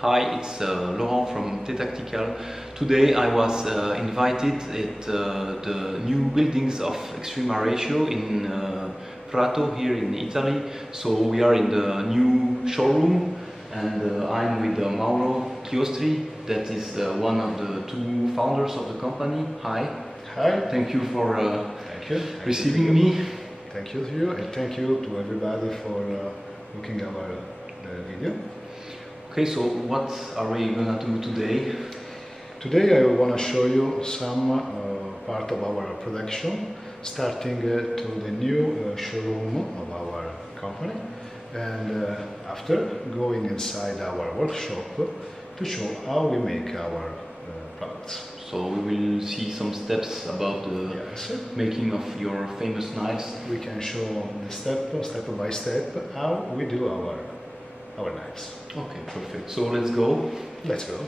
Hi, it's Laurent from t-tactical. Today I was invited at the new buildings of EXTREMA RATIO in Prato here in Italy. So we are in the new showroom and I'm with Mauro Chiostri, that is one of the two founders of the company. Hi. Hi. Thank you for receiving me. Thank you to you and thank you to everybody for looking at our video. Okay, so what are we gonna do today? Today I want to show you some part of our production, starting to the new showroom of our company, and after going inside our workshop to show how we make our products. So we will see some steps about the making of your famous knives. We can show the step by step how we do our knives. Okay, perfect. So let's go. Let's go.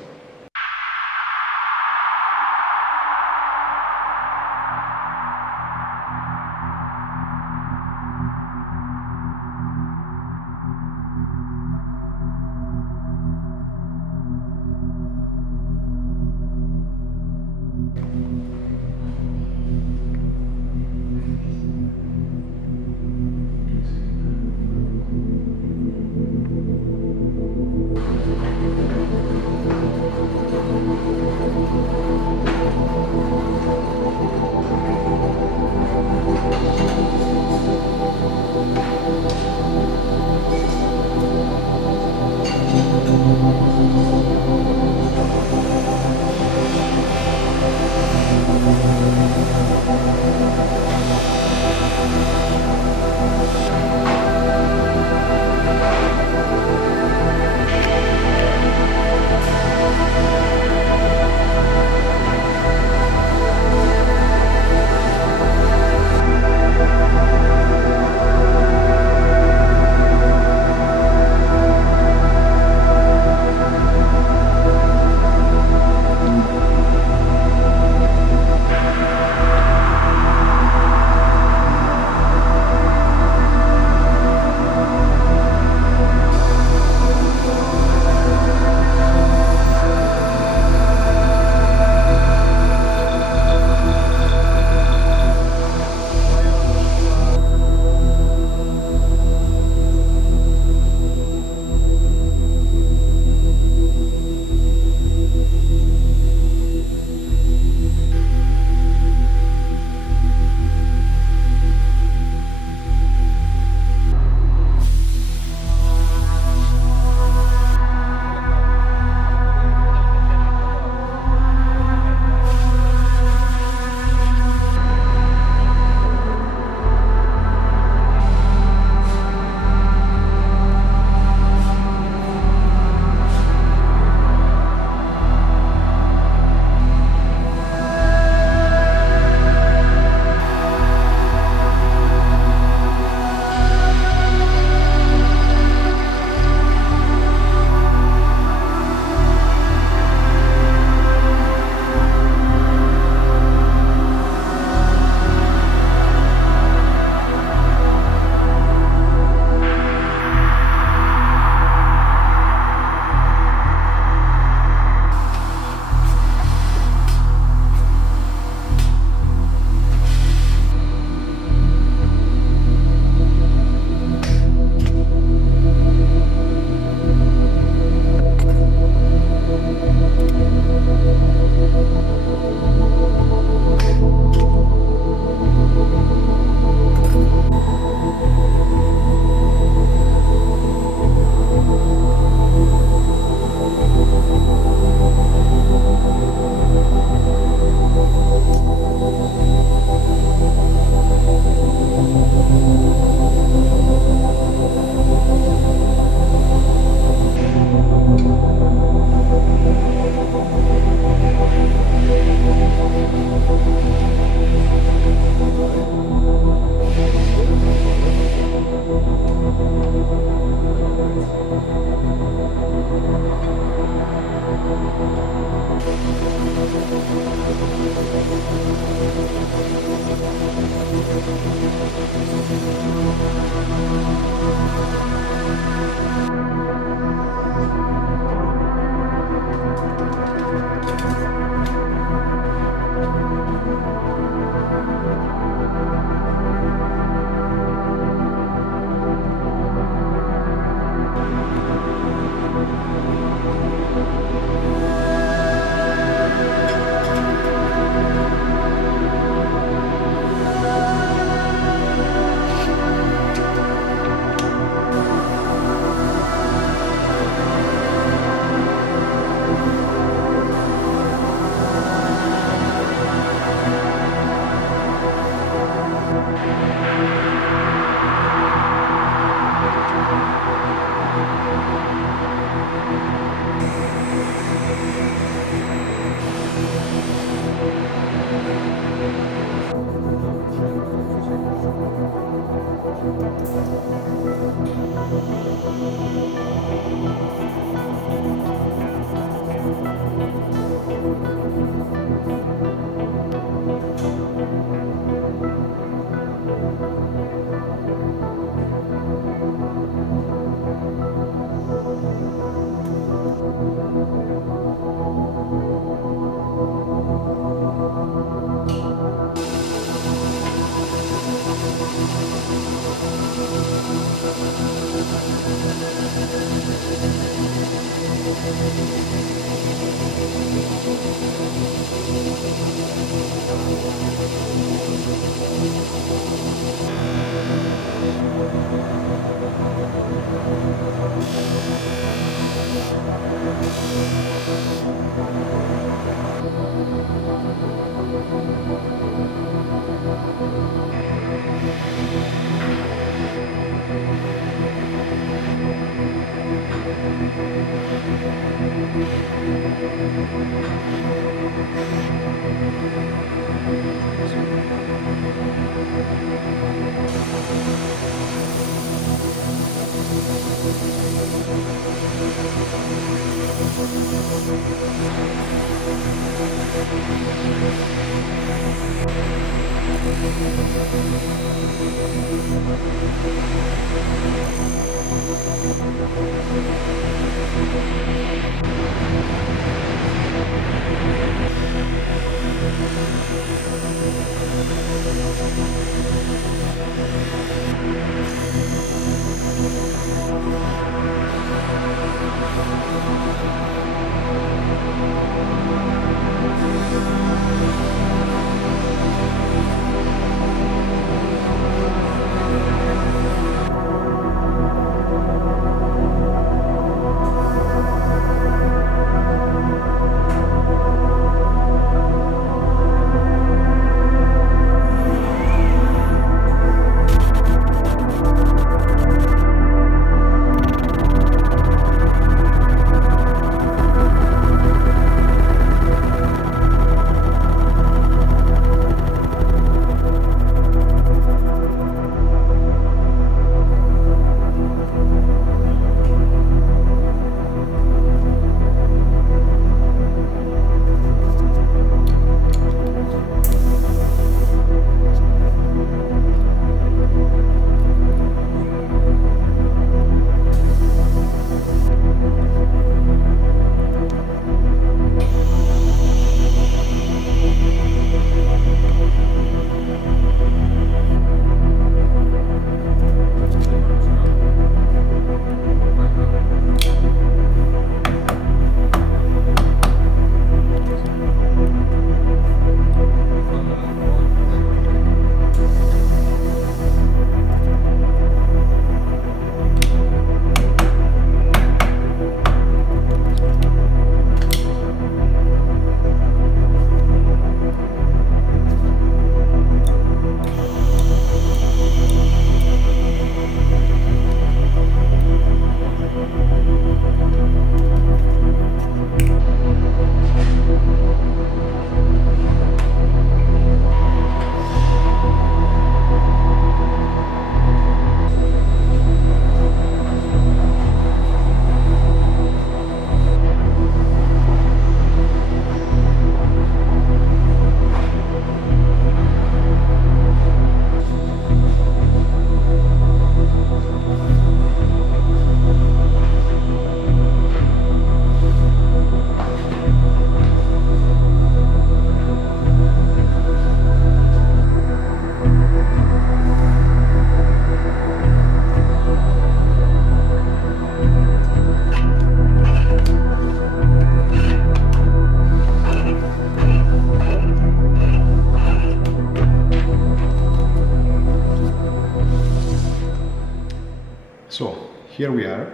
So here we are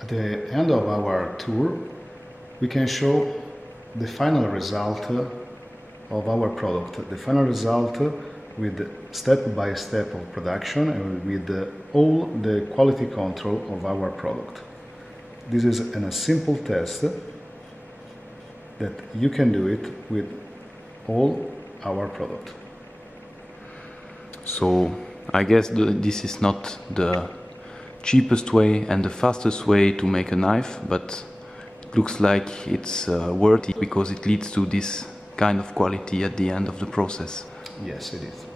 at the end of our tour. We can show the final result of our product, the final result with step-by-step of production and with all the quality control of our product. This is a simple test that you can do it with all our product. So I guess this is not the cheapest way and the fastest way to make a knife, but it looks like it's worth it because it leads to this kind of quality at the end of the process. Yes, it is.